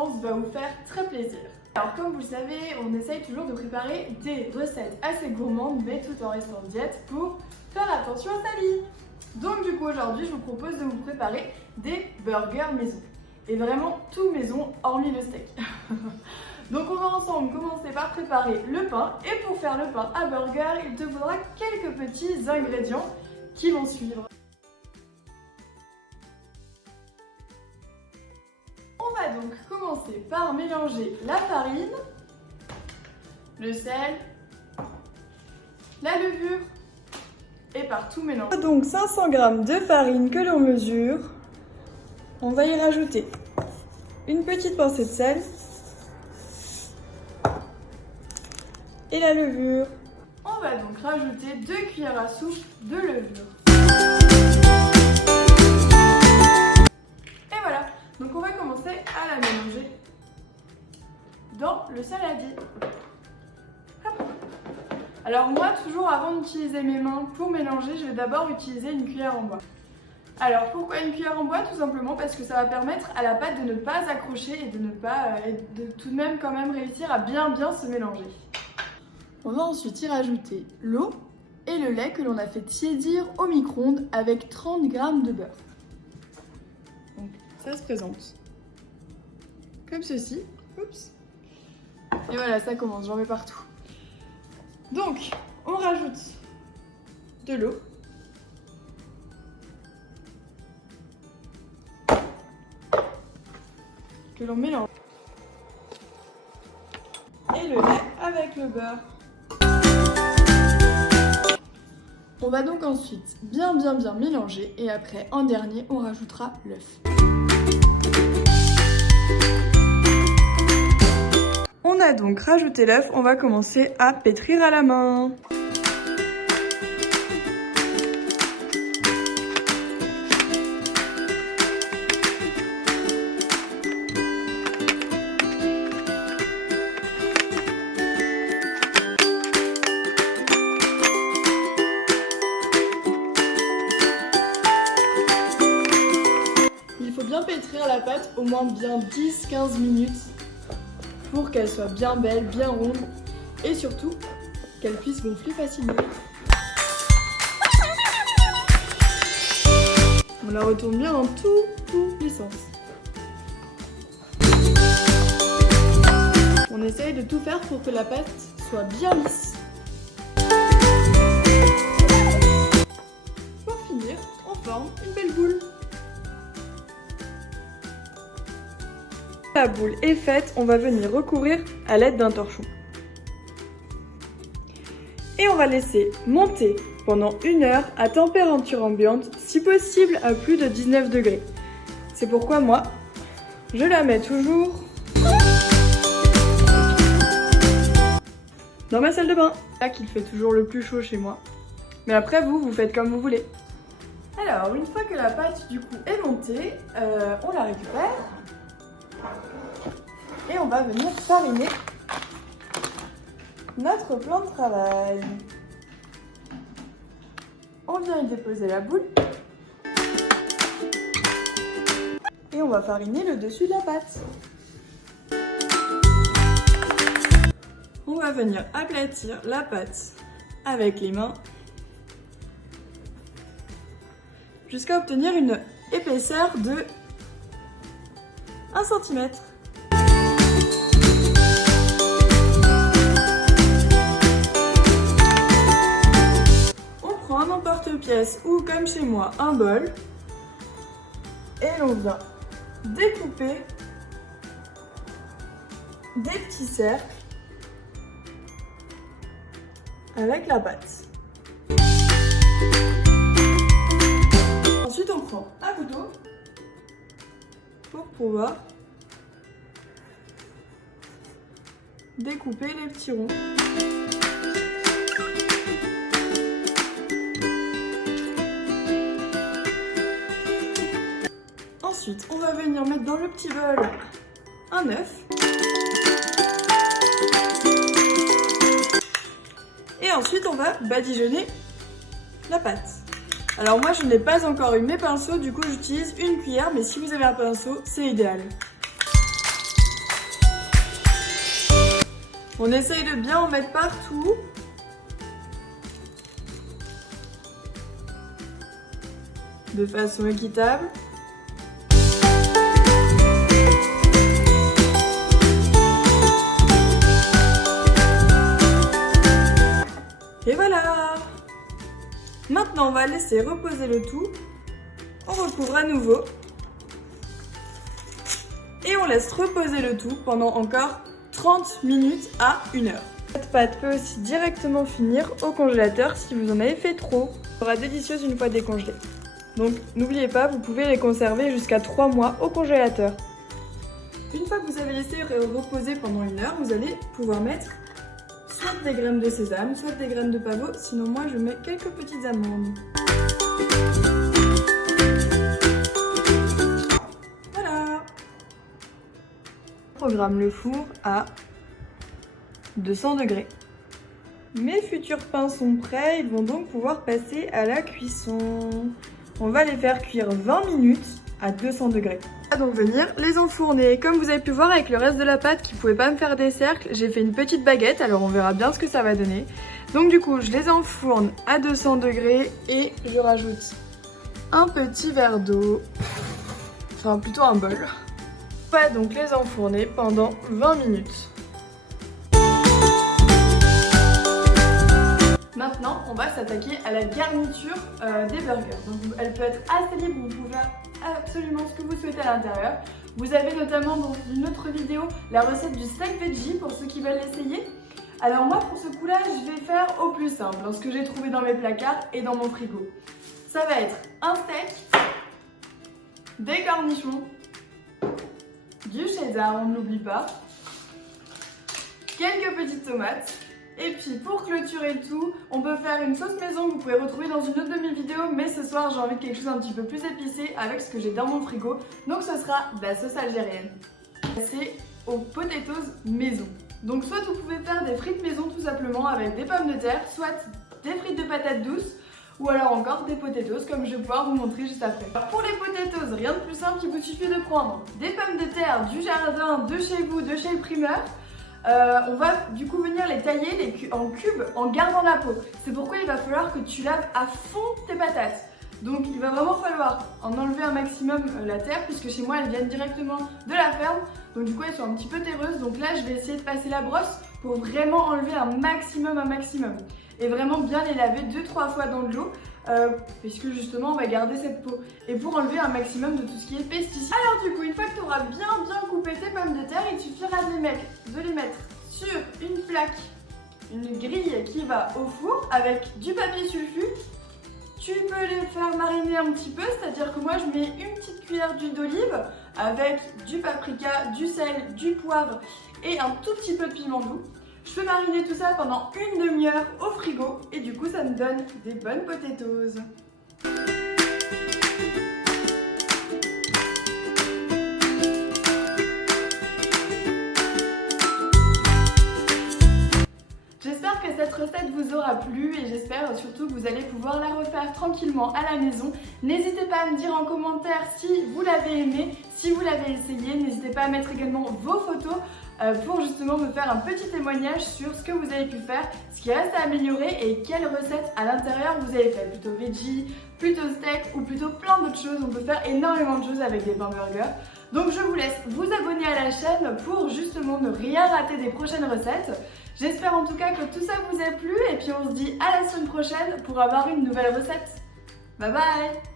pense va vous faire très plaisir. Alors comme vous le savez, on essaye toujours de préparer des recettes assez gourmandes mais tout en restant en diète pour faire attention à sa vie. Donc du coup aujourd'hui je vous propose de vous préparer des burgers maison. Et vraiment tout maison hormis le steak. Donc on va ensemble commencer par préparer le pain. Et pour faire le pain à burger, il te faudra quelques petits ingrédients qui vont suivre. On va donc commencer par mélanger la farine, le sel, la levure et par tout mélanger. Donc 500 g de farine que l'on mesure. On va y rajouter une petite pincée de sel et la levure. On va donc rajouter 2 cuillères à soupe de levure. Et voilà, donc on va commencer à la mélanger dans le saladier. Hop. Alors moi, toujours avant d'utiliser mes mains pour mélanger, je vais d'abord utiliser une cuillère en bois. Alors pourquoi une cuillère en bois? Tout simplement parce que ça va permettre à la pâte de ne pas accrocher et de tout de même quand même réussir à bien se mélanger. On va ensuite y rajouter l'eau et le lait que l'on a fait tiédir au micro-ondes avec 30 g de beurre. Donc ça se présente comme ceci. Oups. Et voilà, ça commence, j'en mets partout. Donc on rajoute de l'eau. Que l'on mélange. Et le lait avec le beurre. On va donc ensuite bien mélanger et après en dernier on rajoutera l'œuf. On a donc rajouté l'œuf, on va commencer à pétrir à la main. Bien pétrir la pâte au moins bien 10-15 minutes pour qu'elle soit bien belle, bien ronde et surtout qu'elle puisse gonfler facilement. On la retourne bien dans tous les sens. On essaye de tout faire pour que la pâte soit bien lisse. Pour finir, on forme une belle boule. La boule est faite, on va venir recouvrir à l'aide d'un torchon. Et on va laisser monter pendant 1 heure à température ambiante, si possible à plus de 19 degrés. C'est pourquoi moi, je la mets toujours dans ma salle de bain. C'est là qu'il fait toujours le plus chaud chez moi. Mais après vous faites comme vous voulez. Alors, une fois que la pâte du coup est montée, on la récupère. Et on va venir fariner notre plan de travail. On vient y déposer la boule. Et on va fariner le dessus de la pâte. On va venir aplatir la pâte avec les mains jusqu'à obtenir une épaisseur de 1 cm. Un emporte-pièce ou comme chez moi un bol et l'on vient découper des petits cercles avec la pâte. Ensuite on prend un couteau pour pouvoir découper les petits ronds. Ensuite, on va venir mettre dans le petit bol un œuf. Et ensuite, on va badigeonner la pâte. Alors moi, je n'ai pas encore eu mes pinceaux, du coup j'utilise une cuillère, mais si vous avez un pinceau, c'est idéal. On essaye de bien en mettre partout. De façon équitable. Et voilà! Maintenant, on va laisser reposer le tout. On recouvre à nouveau. Et on laisse reposer le tout pendant encore 30 minutes à 1 heure. Cette pâte peut aussi directement finir au congélateur si vous en avez fait trop. Elle sera délicieuse une fois décongelée. Donc n'oubliez pas, vous pouvez les conserver jusqu'à 3 mois au congélateur. Une fois que vous avez laissé reposer pendant 1 heure, vous allez pouvoir mettre soit des graines de sésame, soit des graines de pavot. Sinon moi je mets quelques petites amandes. Voilà. Je programme le four à 200 degrés. Mes futurs pains sont prêts, ils vont donc pouvoir passer à la cuisson. On va les faire cuire 20 minutes à 200 degrés. On va donc venir les enfourner. Comme vous avez pu voir avec le reste de la pâte qui ne pouvait pas me faire des cercles, j'ai fait une petite baguette, alors on verra bien ce que ça va donner. Donc du coup, je les enfourne à 200 degrés et je rajoute un petit verre d'eau, enfin plutôt un bol. On va donc les enfourner pendant 20 minutes. Maintenant, on va s'attaquer à la garniture des burgers. Donc, elle peut être assez libre, vous pouvez faire absolument ce que vous souhaitez à l'intérieur. Vous avez notamment dans une autre vidéo la recette du steak veggie pour ceux qui veulent l'essayer. Alors moi, pour ce coup-là, je vais faire au plus simple, dans ce que j'ai trouvé dans mes placards et dans mon frigo. Ça va être un steak, des cornichons, du cheddar, on ne l'oublie pas, quelques petites tomates. Et puis pour clôturer le tout, on peut faire une sauce maison que vous pouvez retrouver dans une autre de mes vidéos. Mais ce soir, j'ai envie de quelque chose un petit peu plus épicé avec ce que j'ai dans mon frigo. Donc ce sera de la sauce algérienne. C'est aux potatoes maison. Donc soit vous pouvez faire des frites maison tout simplement avec des pommes de terre, soit des frites de patates douces, ou alors encore des potatoes comme je vais pouvoir vous montrer juste après. Alors pour les potatoes, rien de plus simple, il vous suffit de prendre des pommes de terre du jardin, de chez vous, de chez le primeur. On va du coup venir les tailler en cubes en gardant la peau. C'est pourquoi il va falloir que tu laves à fond tes patates. Donc il va vraiment falloir en enlever un maximum la terre, puisque chez moi elles viennent directement de la ferme. Donc du coup elles sont un petit peu terreuses. Donc là je vais essayer de passer la brosse pour vraiment enlever un maximum. Et vraiment bien les laver 2-3 fois dans de l'eau. Puisque justement on va garder cette peau. Et pour enlever un maximum de tout ce qui est pesticides. Alors du coup une fois que tu auras bien coupé tes pommes de terre, il suffira de les mettre sur une plaque, une grille qui va au four avec du papier sulfu. Tu peux les faire mariner un petit peu, c'est-à-dire que moi je mets une petite cuillère d'huile d'olive avec du paprika, du sel, du poivre et un tout petit peu de piment doux. Je fais mariner tout ça pendant une demi-heure au frigo et du coup ça me donne des bonnes potatoes. J'espère que cette recette vous aura plu et j'espère surtout que vous allez pouvoir la refaire tranquillement à la maison. N'hésitez pas à me dire en commentaire si vous l'avez aimé, si vous l'avez essayé. N'hésitez pas à mettre également vos photos pour justement me faire un petit témoignage sur ce que vous avez pu faire, ce qui reste à améliorer et quelle recette à l'intérieur vous avez fait. Plutôt veggie, plutôt steak ou plutôt plein d'autres choses. On peut faire énormément de choses avec des pains burgers. Donc je vous laisse vous abonner à la chaîne pour justement ne rien rater des prochaines recettes. J'espère en tout cas que tout ça vous a plu et puis on se dit à la semaine prochaine pour avoir une nouvelle recette. Bye bye!